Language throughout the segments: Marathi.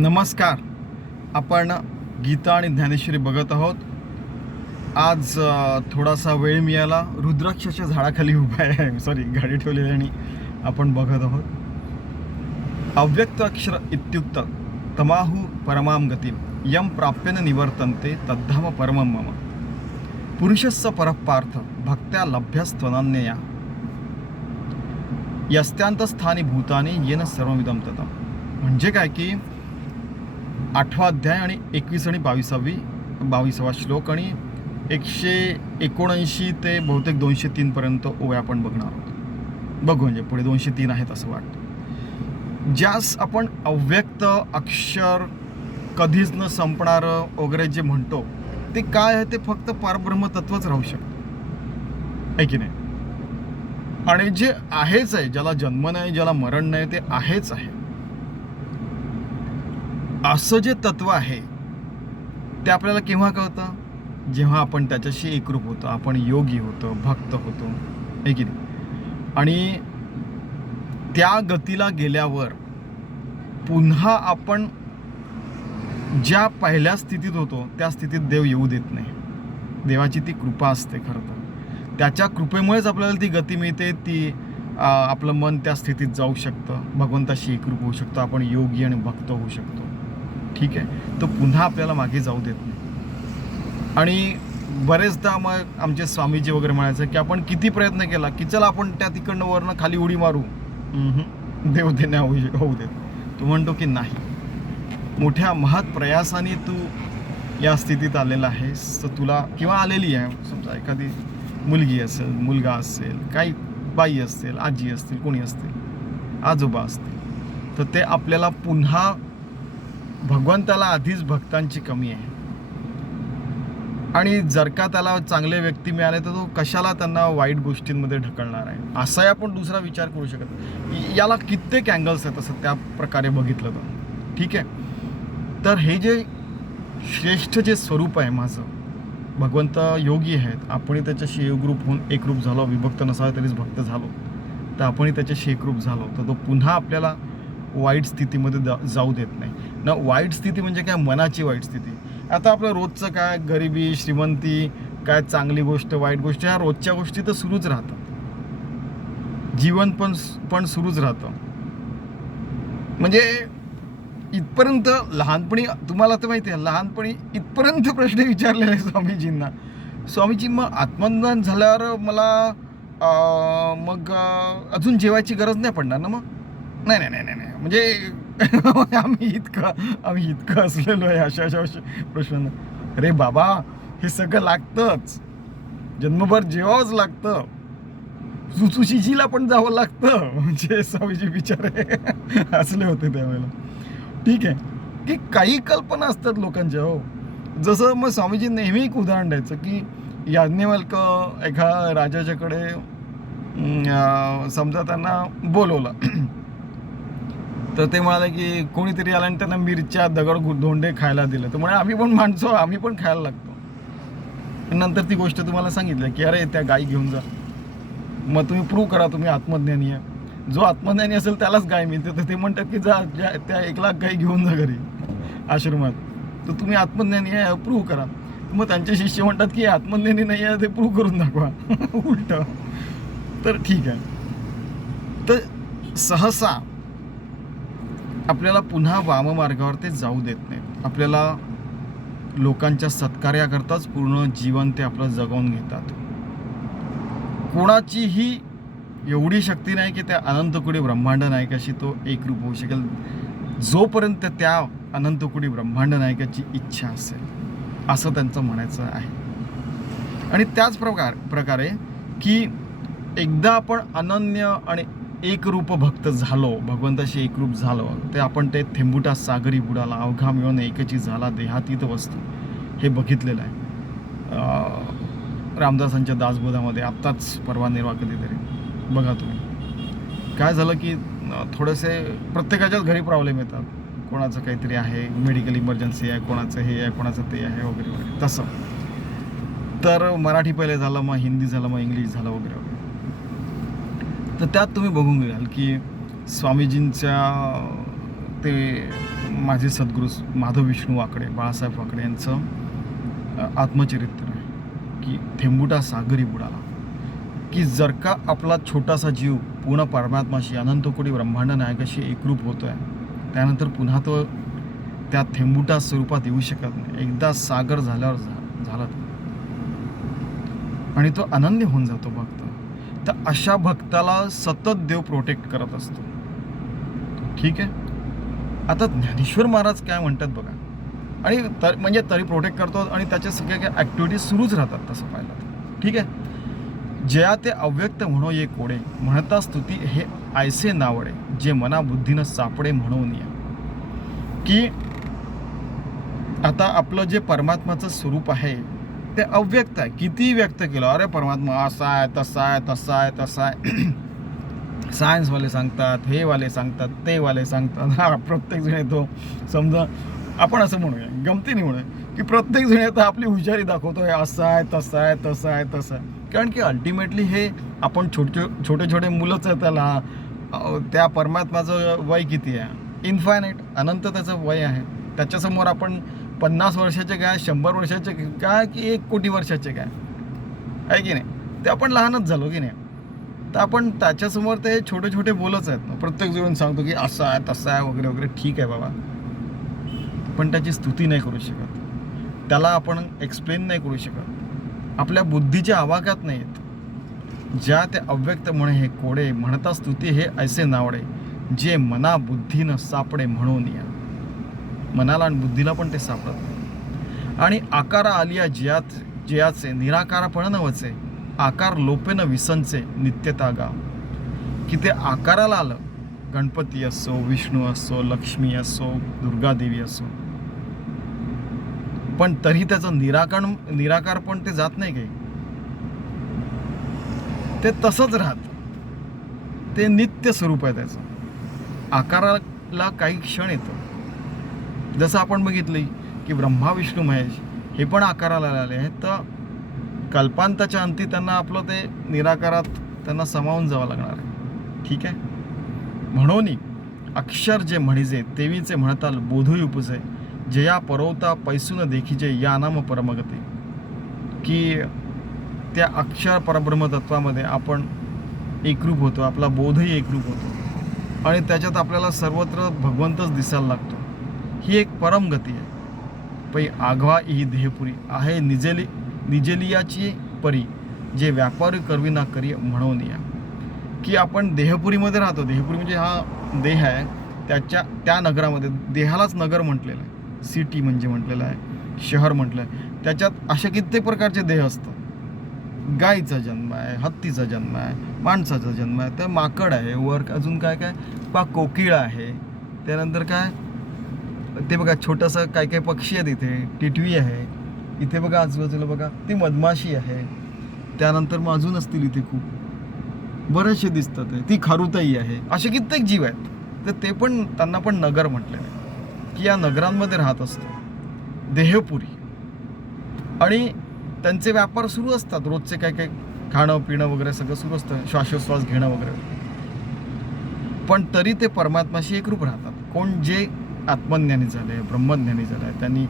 नमस्कार. आपण गीता आणि ज्ञानेश्वरी बघत आहोत. आज थोडासा वेळ मिळाला. रुद्राक्षाच्या झाडाखाली उभा आहे. सॉरी गाडी ठेवलेली आणि आपण बघत आहोत. अव्यक्त अक्षर इत्युक्त तमाहु परमाम गती यम प्राप्यन निवर्तन्ते तद्धाम परमं मम। पुरुषस्स परपार्थ भक्त्या लभ्यस्त्वनन्यया। यस्त्यांतस्थानी भूतानी येन सर्वमिदम तथा म्हणजे काय की आठवा अध्याय आणि एकवीस आणि बावीसावी बावीसावा श्लोक आणि एकशे एकोणऐंशी ते बहुतेक दोनशे तीनपर्यंत ओव्या आपण बघणार आहोत. बघू म्हणजे पुढे दोनशे तीन आहेत असं वाटतं. ज्यास आपण अव्यक्त अक्षर कधीच न संपणारं वगैरे जे म्हणतो ते काय आहे ते फक्त पारब्रह्मतत्वच राहू शकतं. आहे की नाही? आणि जे आहेच आहे ज्याला जन्म नाही ज्याला मरण नाही ते आहेच आहे. असं जे तत्व आहे ते आपल्याला केव्हा कळतं? जेव्हा आपण त्याच्याशी एकरूप होतो आपण योगी होतो भक्त होतो. हे की आणि त्या गतीला गेल्यावर पुन्हा आपण ज्या पहिल्या स्थितीत होतो त्या स्थितीत देव येऊ देत नाही. देवाची ती कृपा असते खरं तर. त्याच्या कृपेमुळेच आपल्याला ती गती मिळते ती आपलं मन त्या स्थितीत जाऊ शकतं. भगवंताशी एकरूप होऊ शकतो आपण योगी आणि भक्त होऊ शकतो. ठीक आहे. तो पुन्हा आपल्याला मागे जाऊ देत नाही. आणि बरेचदा मग आमचे स्वामीजी वगैरे म्हणायचं की आपण किती प्रयत्न केला की चला आपण त्या तिकडनं वरनं खाली उडी मारू. देव नाही होऊ होऊ देत. तू म्हणतो की नाही. मोठ्या महत् प्रयासाने तू या स्थितीत आलेला आहेस. तर तुला किंवा आलेली आहे. समजा एखादी मुलगी असेल मुलगा असेल काही बाई असतील आजी असतील कोणी असतील आजोबा असतील. तर ते आपल्याला पुन्हा भगवंताला आधीच भक्तांची कमी आहे. आणि जर का त्याला चांगले व्यक्ती मिळाले तर तो कशाला त्यांना वाईट गोष्टींमध्ये ढकलणार आहे? असाही आपण दुसरा विचार करू शकत याला कित्येक अँगल्स आहेत असं त्या प्रकारे बघितलं तर ठीक आहे? तर हे जे श्रेष्ठ जे स्वरूप आहे माझं भगवंत योगी आहेत आपणही त्याच्याशी योगरूप होऊन एकरूप झालो विभक्त नसावे तरीच भक्त झालो. तर आपणही त्याच्याशी एकरूप झालो. तर तो पुन्हा आपल्याला वाईट स्थितीमध्ये जा- जाऊ देत नाही. ना वाईट स्थिती म्हणजे काय? मनाची वाईट स्थिती. आता आपलं रोजचं काय? गरिबी श्रीमंती काय चांगली गोष्ट वाईट गोष्ट ह्या रोजच्या गोष्टी तर सुरूच राहतात. जीवन पण पण सुरूच राहतं. म्हणजे इथपर्यंत लहानपणी तुम्हाला तर माहिती आहे लहानपणी इथपर्यंत प्रश्न विचारलेले स्वामीजींना. स्वामीजी मग आत्मज्ञान झाल्यावर मला मग अजून जेवायची गरज नाही पडणार ना मग? नाही नाही नाही नाही नाही. म्हणजे आम्ही इतकं आम्ही इतकं असलेलो आहे अशा अशा प्रश्न. अरे बाबा हे सगळं लागतंच. जन्मभर जेवावंच लागतं. सुसुशीजीला पण जावं लागतं. म्हणजे स्वामीजी बिचारे असले होते त्यावेळेला. ठीक आहे. की काही कल्पना असतात लोकांच्या हो. जसं मग स्वामीजी नेहमी एक उदाहरण द्यायचं की याज्ञवल्क एका राजाच्याकडे समजा त्यांना बोलवलं. तर ते म्हणाले की कोणीतरी आलं आणि त्यांना मिरच्या दगड धोंडे खायला दिलं. तर म्हणे आम्ही पण माणसो आम्ही पण खायला लागतो. नंतर ती गोष्ट तुम्हाला सांगितली की अरे त्या गाई घेऊन जा. मग तुम्ही प्रूव्ह करा तुम्ही आत्मज्ञानी आहे. जो आत्मज्ञानी असेल त्यालाच गाय मिळते. तर ते म्हणतात की जा त्या एक लाख गाई घेऊन जा घरी. आश्रमात तर तुम्ही आत्मज्ञानी आहे प्रूव्ह करा. मग त्यांचे शिष्य म्हणतात की आत्मज्ञानी नाही आहे ते प्रूव्ह करून दाखवा. उलट. तर ठीक आहे. तर सहसा आपल्याला पुन्हा वाममार्गावर ते जाऊ देत नाहीत. आपल्याला लोकांच्या सत्कार्याकरताच पूर्ण जीवन ते आपलं जगवून घेतात. कोणाचीही एवढी शक्ती नाही की त्या अनंतकुडी ब्रह्मांड नायकाशी तो एकरूप होऊ शकेल. जोपर्यंत त्या अनंतकुडी ब्रह्मांड नायकाची इच्छा असेल असं त्यांचं म्हणायचं आहे. आणि त्याच प्रकार प्रकारे की एकदा आपण अनन्य आणि एकरूप भक्त झालो भगवंताशी एकरूप झालो ते आपण ते थेंबुटा सागरी बुडाला अवघा मिळून एकची झाला देहातीत वस्तू हे बघितलेलं आहे. रामदासांच्या दासबोधामध्ये आत्ताच परवा निर्वा कधीतरी. बघा तुम्ही. काय झालं की थोडेसे प्रत्येकाच्याच घरी प्रॉब्लेम येतात. कोणाचं काहीतरी आहे मेडिकल इमर्जन्सी आहे कोणाचं हे आहे कोणाचं ते आहे वगैरे वगैरे. तसं. तर मराठी पहिले झालं मग हिंदी झालं मग इंग्लिश झालं वगैरे वगैरे. तर त्यात तुम्ही बघून घ्याल की स्वामीजींच्या ते माझे सद्गुरू माधव विष्णू वाकडे बाळासाहेब वाकडे यांचं आत्मचरित्र आहे की थेंबुटा सागरी बुडाला. की जर का आपला छोटासा जीव पूर्ण परमात्माशी अनंत कोटी ब्रह्मांड नायकाशी एकरूप होतो आहे त्यानंतर पुन्हा तो त्या थेंबुटा स्वरूपात येऊ शकत नाही. एकदा सागर झाल्यावर झा- झाला तो. आणि तो अनन्य होऊन जातो भक्त. तर अशा भक्ताला सतत देव प्रोटेक्ट करत असतो. ठीक आहे? आता ज्ञानेश्वर महाराज काय म्हणतात बघा. आणि तर म्हणजे तरी प्रोटेक्ट करतो आणि त्याच्या सगळ्या काही ॲक्टिव्हिटीज सुरूच राहतात तसं पाहिलं तर ठीक आहे? जया ते अव्यक्त म्हणो ये कोडे. म्हणता स्तुती हे आयसे नावडे जे मना बुद्धीनं सापडे म्हणून या. की आता आपलं जे परमात्माचं स्वरूप आहे ते अव्यक्त आहे. किती व्यक्त केलं? अरे परमात्मा असा आहे तसा आहे तसा आहे तसा आहे. सायन्सवाले सांगतात हे वाले सांगतात ते वाले सांगतात. हा प्रत्येक जण येतो. समजा आपण असं म्हणूया गमतीने म्हणूया की प्रत्येक जण येतं आपली हुशारी दाखवतो हे असं आहे तसं आहे तसं आहे तसं आहे. कारण की अल्टिमेटली हे आपण छोटे छोटे छोटे मुलंच आहे त्याला. त्या परमात्माचं वय किती आहे? इन्फायनाईट अनंत त्याचं वय आहे. त्याच्यासमोर आपण पन्नास वर्षाचे काय शंभर वर्षाचे काय की एक कोटी वर्षाचे काय? आहे की नाही? ते आपण लहानच झालो की नाही? तर आपण त्याच्यासमोर ते छोटे छोटे बोलच आहेत. ना प्रत्येक जण सांगतो की असं आहे तसं आहे वगैरे वगैरे. ठीक आहे बाबा. पण त्याची स्तुती नाही करू शकत. त्याला आपण एक्सप्लेन नाही करू शकत. आपल्या बुद्धीच्या आवाक्यात नाही येत. ज्या ते अव्यक्त म्हणे हे कोडे म्हणता स्तुती हे ऐसे नावडे. जे मना बुद्धीनं सापडे म्हणून या. मनाला आणि बुद्धीला पण ते सापडत आणि आकारा आलिया जियात जियाचे निराकारापण नवचे आकार लोपेन विसंचे नित्यता गा की ते आकाराला आलं? गणपती असो विष्णू असो लक्ष्मी असो दुर्गादेवी असो. पण तरी त्याचं निराकरण निराकार पण ते जात नाही काही. ते तसंच राहत. ते नित्य स्वरूप आहे त्याचं. आकाराला काही क्षण येतं. जसं आपण बघितलं की ब्रह्मा विष्णू महेश हे पण आकाराला आले आहेत. तर कल्पांताच्या अंती त्यांना आपलं ते निराकारात त्यांना समावून जावं लागणार आहे. ठीक आहे? म्हणून अक्षर जे म्हणिजे तेवीचे म्हणताल बोधू उपजे जया परवता पैसून देखीजे या नाम परमगते. की त्या अक्षर परब्रह्मतत्वामध्ये आपण एकरूप होतो आपला बोधही एकरूप होतो. आणि त्याच्यात आपल्याला सर्वत्र भगवंतच दिसायला लागतो. ही एक परम गती आहे. पै आघवा ही देहपुरी आहे निजेली निजेलियाची परी जे व्यापारी करविना करी म्हणून या. की आपण देहपुरीमध्ये राहतो देहपुरी म्हणजे हा देह आहे त्याच्या त्या नगरामध्ये देहालाच नगर म्हटलेलं आहे. सिटी म्हणजे म्हटलेलं आहे शहर म्हटलं आहे. त्याच्यात अशा कित्येक प्रकारचे देह असतात. गाईचा जन्म आहे हत्तीचा जन्म आहे माणसाचा जन्म आहे. तर माकड आहे वर अजून काय काय? पा कोकिळ आहे. त्यानंतर काय? ते बघा छोटंसं काय काय पक्षी आहेत इथे. टिटवी आहे. इथे बघा आजूबाजूला बघा ती मधमाशी आहे. त्यानंतर मग अजून असतील इथे खूप. बरेचसे दिसतात ती. खारुताई आहे. असे कित्येक जीव आहेत. तर ते पण त्यांना पण नगर म्हटलेलं आहे. की या नगरांमध्ये राहत असतो. देहपुरी. आणि त्यांचे व्यापार सुरू असतात. रोजचे काय काय खाणं पिणं वगैरे सगळं सुरू असतं. श्वासोश्वास घेणं वगैरे. पण तरी ते परमात्माशी एकरूप राहतात. कोण जे आत्मज्ञानी झाले ब्रह्मज्ञानी झाले त्यांनी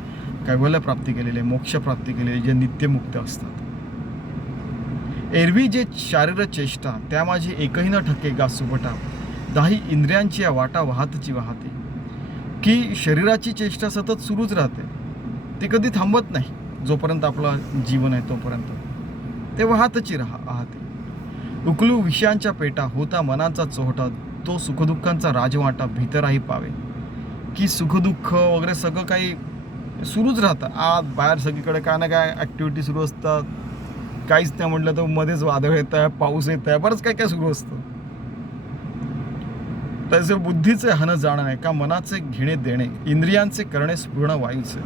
कैवल्य प्राप्ती केलेली आहे मोक्ष प्राप्ती केलेली जे नित्यमुक्त असतात. एरवी जे शारीर चेष्टा त्या माझी एकही न ठके गा सुबटा दाही इंद्रियांची या वाटा वाहतची वाहते. की शरीराची चेष्टा सतत सुरूच राहते ती कधी थांबत नाही जोपर्यंत आपलं जीवन आहे तोपर्यंत. ते वाहतची राहा आहाते. उकलू विषयांच्या पेटा होता मनाचा चोहटा तो सुखदुःखांचा राजवाटा भीतराही पावे. की सुखदुःख वगैरे सगळं काही सुरूच राहतं. आत बाहेर सगळीकडे काय ना काय ॲक्टिव्हिटी सुरू असतात. काहीच नाही म्हटलं तर मध्येच वादळ येत आहे पाऊस येत आहे बरंच काय काय सुरू असतं. त्याचे बुद्धीचे हन आहे का मनाचे घेणे देणे इंद्रियांचे करणे स्फुरण वायूचे.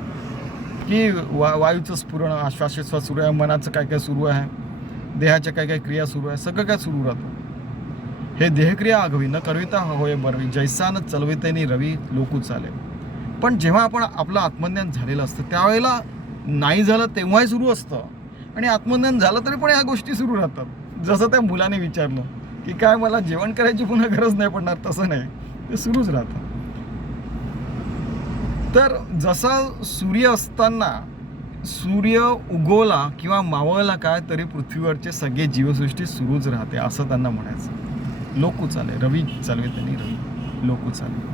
की वा वायूचं स्फुरण आश्वासोश्वास सुरू आहे मनाचं काय काय सुरू आहे देहाच्या काय काय क्रिया सुरू आहे सगळं काय सुरू राहतं. हे देहक्रिया आगवी न करविता होय बरवी. जैसान चलवितेनी रवी लोकू चाले. पण जेव्हा आपण आपलं आत्मज्ञान झालेलं असतं त्यावेळेला नाही झालं तेव्हाही सुरू असतं. आणि आत्मज्ञान झालं तरी पण ह्या गोष्टी सुरू राहतात. जसं त्या मुलाने विचारलं की काय मला जेवण करायची पुन्हा गरज नाही पडणार तसं नाही. ते सुरूच राहतं. तर जसा सूर्य असताना सूर्य उगवला किंवा मावळला काय तरी पृथ्वीवरचे सगळे जीवसृष्टी सुरूच राहते असं त्यांना म्हणायचं. लोकू चाले रवी चालवे त्यांनी रवी. लोकू चाले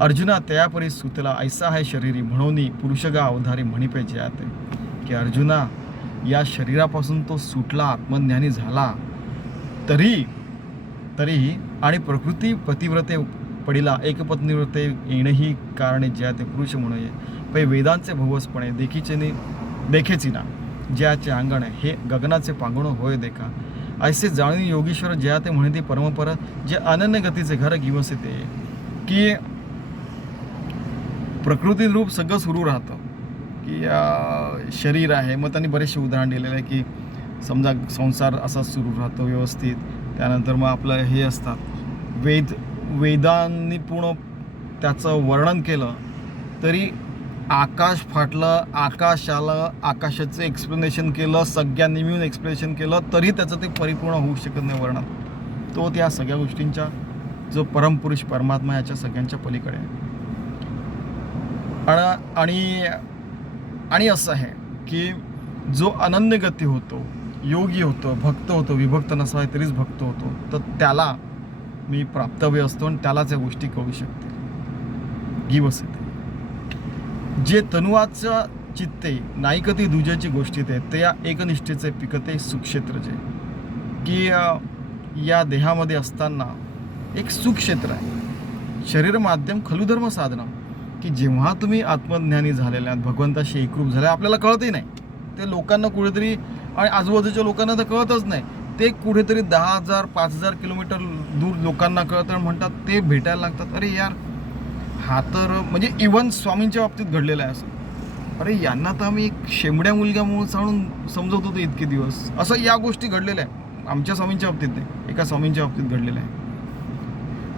अर्जुना तयापरी सुतला ऐसा आहे शरीरी म्हणून पुरुषगा अवधारी म्हणिपे पाहिजे आते. की अर्जुना या शरीरापासून तो सुटला आत्मज्ञानी झाला तरी तरीही आणि प्रकृती पतिव्रते पडिला एकपत्नीव्रते येणंही कारणे ज्या ते पुरुष म्हणून पै वेदांचे भवसपणे देखीचे नि देखेची ना ज्याचे अंगण हे गगनाचे पांगण होय देखा. ऐसे जाणून योगेश्वर ज्या ते म्हणे ते परमपर जे अनन्य गतीचे घर घेवसे ते. की प्रकृती रूप सगळं सुरू राहतं. की शरीर आहे मग त्यांनी बरेचसे उदाहरण दिलेलं आहे की समजा संसार असा सुरू राहतो व्यवस्थित त्यानंतर मग आपलं हे असतात. वेद वेदांनी पूर्ण त्याचं वर्णन केलं तरी आकाश फाटलं आकाश आलं आकाशाचं एक्सप्लेनेशन केलं सगळ्यांनी मिळून एक्सप्लेनेशन केलं तरी त्याचं ते परिपूर्ण होऊ शकत नाही वर्णन. तो त्या सगळ्या गोष्टींच्या जो परमपुरुष परमात्मा याच्या सगळ्यांच्या पलीकडे आणि आणि असं आहे की जो अनन्य गती होतो योगी होतो भक्त होतो विभक्त नसावा तरीच भक्त होतो तर त्याला मी प्राप्तव्य असतो आणि त्यालाच या गोष्टी कळू शकते गिव येते जे तनुवाचं चित्ते नाईकती दुजेची गोष्टी ते त्या या एकनिष्ठेचे पिकते सुक्षेत्रचे. की या देहामध्ये असताना एक सुक्षेत्र आहे. शरीर माध्यम खलुधर्म साधना. की जेव्हा तुम्ही आत्मज्ञानी झालेल्या आहात, भगवंताशी एकरूप झाले आपल्याला कळतही नाही. ते लोकांना कुठेतरी आणि आजूबाजूच्या लोकांना तर कळतच नाही. ते कुठेतरी दहा हजार पाच हजार किलोमीटर दूर लोकांना कळतं आणि म्हणतात ते भेटायला लागतात. अरे यार हा तर म्हणजे इवन स्वामींच्या बाबतीत घडलेलं आहे असं. अरे यांना तर आम्ही एक शेंबड्या मुलग्यामुळे सांगून समजवत होतो इतके दिवस. असं या गोष्टी घडलेल्या आहे आमच्या स्वामींच्या बाबतीत नाही. एका स्वामींच्या बाबतीत घडलेल्या आहे.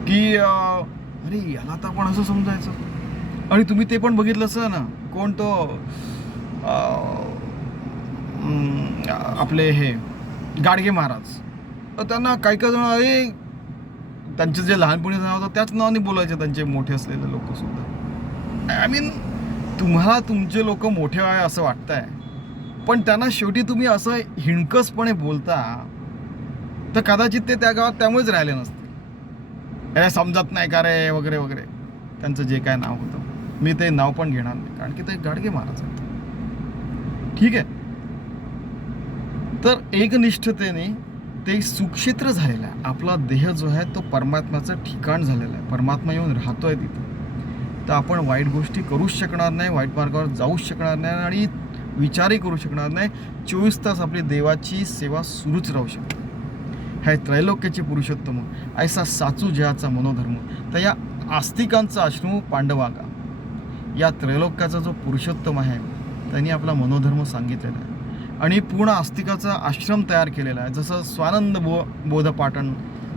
की अरे याला तर आपण असं समजायचं. आणि तुम्ही ते पण बघितलं असं ना कोण तो आपले हे गाडगे महाराज. तर त्यांना काही काही जण अरे त्यांचे जे लहानपणीचं नाव होतं त्याच नावाने बोलायचे त्यांचे मोठे असलेले लोक सुद्धा. आय मीन तुम्हाला तुमचे लोक मोठे आहे असं वाटतंय. पण त्यांना शेवटी तुम्ही असं हिणकसपणे बोलता तर कदाचित ते त्या गावात त्यामुळेच राहिले नसते. हे समजत नाही का रे वगैरे वगैरे. त्यांचं जे काय नाव होतं. मी ते नाव पण घेणार नाही कारण की ते गाडगे महाराज आहेत. ठीक आहे. तर एकनिष्ठतेने ते सुक्षेत्र झालेलं आहे. आपला देह जो आहे तो परमात्म्याचं ठिकाण झालेलं आहे. परमात्मा येऊन राहतो आहे तिथं. तर आपण वाईट गोष्टी करूच शकणार नाही वाईट मार्गावर जाऊच शकणार नाही आणि विचारही करू शकणार नाही. चोवीस तास आपली देवाची सेवा सुरूच राहू शकते. हे त्रैलोक्याचे पुरुषोत्तम. ऐसा साचू जयाचा मनोधर्म. तर या आस्तिकांचा आश्रम पांडवागा. या त्रैलोक्याचा जो पुरुषोत्तम आहे त्यांनी आपला मनोधर्म सांगितलेला आहे. आणि पूर्ण आस्तिकाचा आश्रम तयार केलेला आहे. जसं स्वानंद बो बोधपाटण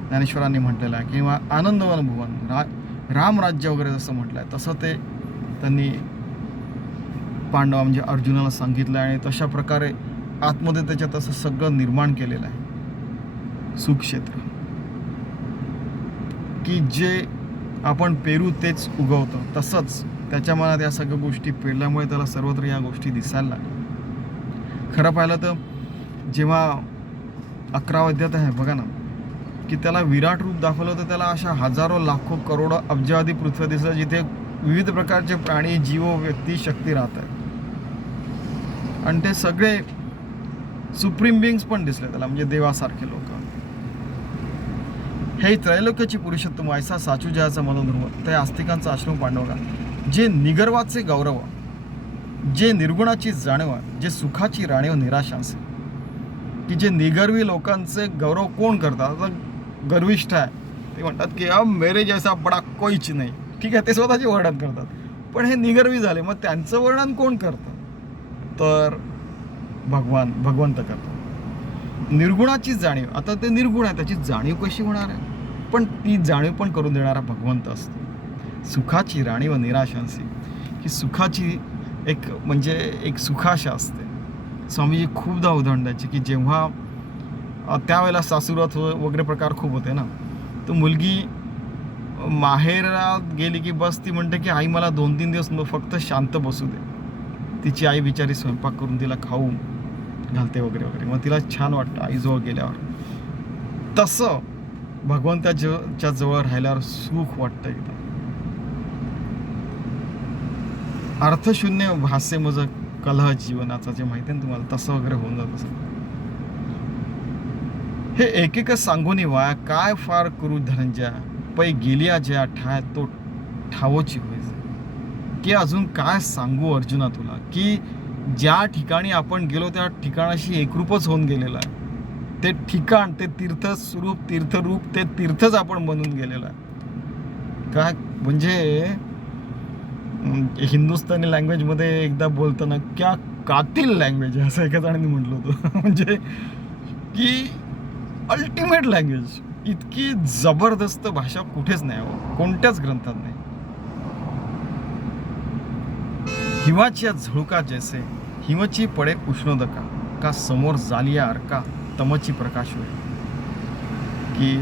ज्ञानेश्वरांनी म्हटलेलं आहे किंवा आनंदवन भुवन रा रामराज्य वगैरे जसं म्हटलं आहे तसं ते त्यांनी पांडवा म्हणजे अर्जुनाला सांगितलं आहे आणि तशा प्रकारे आतमध्ये त्याच्यात असं सगळं निर्माण केलेलं आहे. सुक्षेत्र की जे आपण पेरू तेच उगवतो तसंच त्याच्या मनात या सगळ्या गोष्टी पेरल्यामुळे त्याला सर्वत्र या गोष्टी दिसायला लागल्या. खरं पाहिलं तर जेव्हा अकरा अध्यात आहे बघा ना की त्याला विराट रूप दाखवलं तर त्याला अशा हजारो लाखो करोडो अब्जावधी पृथ्वी दिसलं जिथे विविध प्रकारचे प्राणी जीव व्यक्ती शक्ती राहत आहेत. आणि ते सगळे सुप्रीम बिंग्स पण दिसले त्याला म्हणजे देवासारखे लोक. हे त्रैलोक्याची पुरुषोत्तम ऐसा साचू जयाचा मनोधर्म ते आस्तिकांचा आश्रम पांडवला जे निगर्वाचे गौरव जे निर्गुणाची जाणीव जे सुखाची राणीव निराशा असेल की जे निगर्वी लोकांचे गौरव कोण करतात? आता गर्विष्ठ आहे. ते म्हणतात की अब मेरे जैसा बडा कोईच नाही. ठीक आहे ते स्वतःचे वर्णन करतात. पण हे निगर्वी झाले मग त्यांचं वर्णन कोण करतं? तर भगवान भगवंत करतो निर्गुणाची जाणीव आता ते निर्गुण आहे त्याची जाणीव कशी होणार आहे? पण ती जाणीव पण करून देणारा भगवंत असतो. सुखाची राणी व निराशा की सुखाची एक म्हणजे एक सुखाशा असते. स्वामीजी खूपदा उदाहरण द्यायचे की जेव्हा त्यावेळेला सासुरात वगैरे प्रकार खूप होते ना. तर मुलगी माहेरात गेली की बस ती म्हणते की आई मला दोन तीन दिवस फक्त शांत बसू दे. तिची आई बिचारी स्वयंपाक करून तिला खाऊ घालते वगैरे वगैरे. मग तिला छान वाटतं आईजवळ गेल्यावर. तसं भगवंताच्या जवळ राहिल्यावर सुख वाटतं एकदम. अर्थशून्य भाष्य माझं कलह जीवनाचा जे माहिती आहे ना तुम्हाला तसं वगैरे होऊन जात असं हे एकेकच सांगून वाया काय फार करू धनंजया? पै गेलिया ज्या ठाय तो ठावोची होईल की अजून काय सांगू अर्जुना तुला? की ज्या ठिकाणी आपण गेलो त्या ठिकाणाशी एकरूपच होऊन गेलेलं आहे. ते ठिकाण ते तीर्थ स्वरूप तीर्थरूप ते तीर्थच आपण बनून गेलेलं आहे. काय? म्हणजे हिंदुस्थानी लँग्वेजमध्ये एकदा बोलताना क्या कातील लँग्वेज आहे? असं एका जणांनी म्हटलं होतं. म्हणजे की अल्टिमेट लँग्वेज इतकी जबरदस्त भाषा कुठेच नाही हो. कोणत्याच ग्रंथात नाही. हिमाच्या झुळका जैसे हिमची पडे उष्णोदका का समोर जालिया अर्का तमची प्रकाश होईल की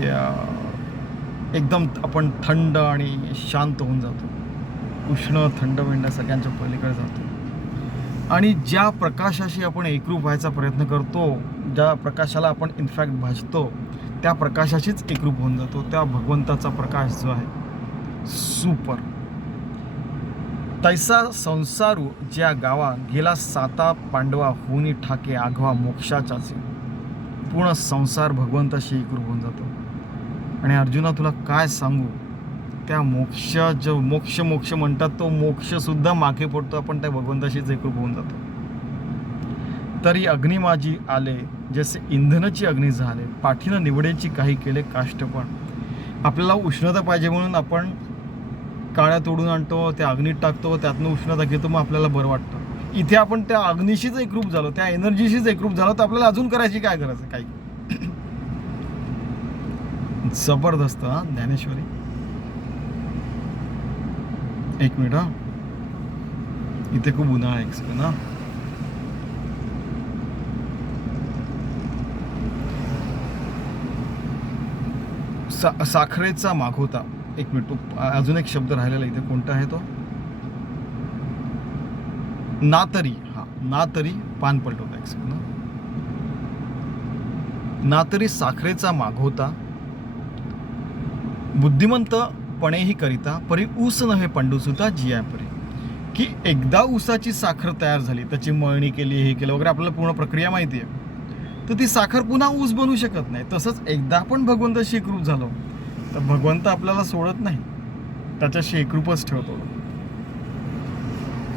एकदम आपण थंड आणि शांत होऊन जातो. उष्ण थंड विंड सगळ्यांच्या पलीकडे जातो. आणि ज्या प्रकाशाशी आपण एकरूप व्हायचा प्रयत्न करतो ज्या प्रकाशाला आपण इनफॅक्ट भाजतो त्या प्रकाशाशीच एकरूप होऊन जातो. त्या भगवंताचा प्रकाश जो आहे सुपर. तैसा संसारू ज्या गावा गेला साता पांडवा होनी ठाके आघवा मोक्षाचाचे पूर्ण संसार भगवंताशी एकरूप होऊन जातो. आणि अर्जुना तुला काय सांगू? त्या मोक्ष जो मोक्ष मोक्ष म्हणतात तो मोक्ष सुद्धा मागे पडतो. आपण त्या भगवंताशीच एकरूप होऊन जातो. तरी अग्नी माझी आले जसे इंधनाची अग्नी झाले पाठीनं निवडेची काही केले काष्टपण आपल्याला उष्णता पाहिजे म्हणून आपण काळ्या तोडून आणतो त्या अग्नीत टाकतो त्यातनं उष्णता घेतो मग आपल्याला बरं वाटतं. इथे आपण त्या अग्नीशीच एकरूप झालो त्या एनर्जीशीच एकरूप झालो तर आपल्याला अजून करायची काय गरज आहे? काही. जबरदस्त हा ज्ञानेश्वरी. एक मिनिट हा. इथे खूप उन्हाळा आहे ना. सा साखरेचा मागोता एक मिनिट तो अजून एक शब्द राहिलेला इथे. कोणता आहे तो? नातरी हा. नातरी पान पलटवता एक ना. नातरी साखरेचा मागोता पणेही करिता परी ऊस नव्हे पंडूसुता जिया परी. की एकदा ऊसाची साखर तयार झाली त्याची मळणी केली हे केलं वगैरे आपल्याला पूर्ण प्रक्रिया माहिती आहे. तर ती साखर पुन्हा ऊस बनू शकत नाही. तसंच एकदा आपण भगवंताशी एकरूप झालो तर भगवंत आपल्याला सोडत नाही. त्याच्याशी एकरूपच ठेवतो.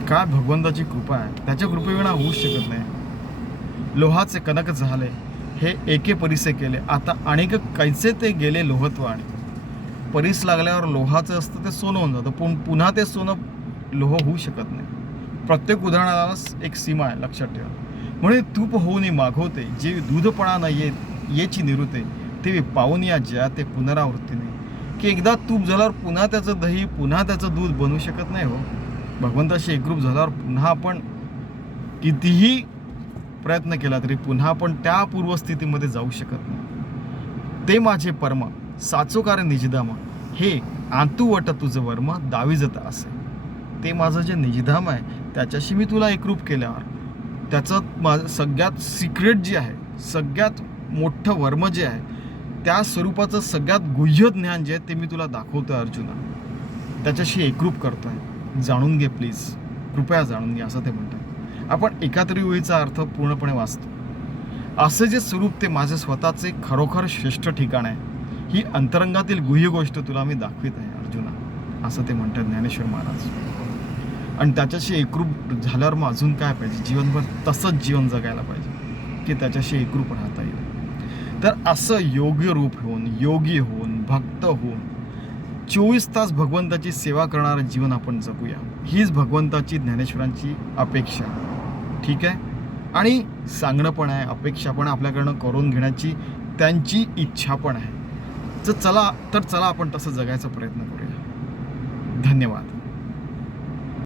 काय भगवंताची कृपा आहे. त्याच्या कृपेविना होऊच शकत नाही. लोहाचे कनक झाले हे एके परिसे केले. आता अनेक कैसे ते गेले लोहत्वाने. परीस लागल्यावर लोहाचं असतं ते सोनं होऊन जातं. पण पुन्हा ते सोनं लोह होऊ शकत नाही. प्रत्येक उदाहरणाला एक सीमा आहे लक्षात ठेवा. म्हणजे तूप होऊन मागवते जे दूधपणा न येत येची निरुते. ते पाहून या ज्या ते पुनरावृत्तीने की एकदा तूप झाल्यावर पुन्हा त्याचं दही पुन्हा त्याचं दूध बनवू शकत नाही हो. भगवंताशी एकरूप झाल्यावर पुन्हा आपण कितीही प्रयत्न केला तरी पुन्हा आपण त्या पूर्वस्थितीमध्ये जाऊ शकत नाही. ते माझे परम. साचोकार निजधाम. हे आंतुवट तुझं वर्म दाविजत असे. ते माझं जे निजधाम आहे त्याच्याशी मी तुला एकरूप केल्यावर. त्याचं माझं सगळ्यात सिक्रेट जे आहे सगळ्यात मोठं वर्म जे आहे त्या स्वरूपाचं सगळ्यात गुह्य ज्ञान जे आहे ते मी तुला दाखवतोय अर्जुना. त्याच्याशी एकरूप करतो आहे जाणून घे प्लीज कृपया जाणून घे असं ते म्हणतात. आपण एकातरी ओळीचा अर्थ पूर्णपणे वाचतो. असं जे स्वरूप ते माझे स्वतःचे खरोखर श्रेष्ठ ठिकाण आहे. ही अंतरंगातील गुह्य गोष्ट तुला मी दाखवित आहे अर्जुना असं ते म्हणतात ज्ञानेश्वर महाराज. आणि त्याच्याशी एकरूप झाल्यावर मग अजून काय पाहिजे? जीवनभर तसंच जीवन जगायला पाहिजे की त्याच्याशी एकरूप राहता येईल. तर असं योग्य रूप होऊन योगी होऊन भक्त होऊन चोवीस तास भगवंताची सेवा करणारं जीवन आपण जगूया. हीच भगवंताची ज्ञानेश्वरांची अपेक्षा. ठीक आहे? आणि सांगणं पण आहे अपेक्षा पण आपल्याकडनं करून घेण्याची त्यांची इच्छा पण आहे. जर चला तर चला आपण तसं जगायचा प्रयत्न करूया. धन्यवाद.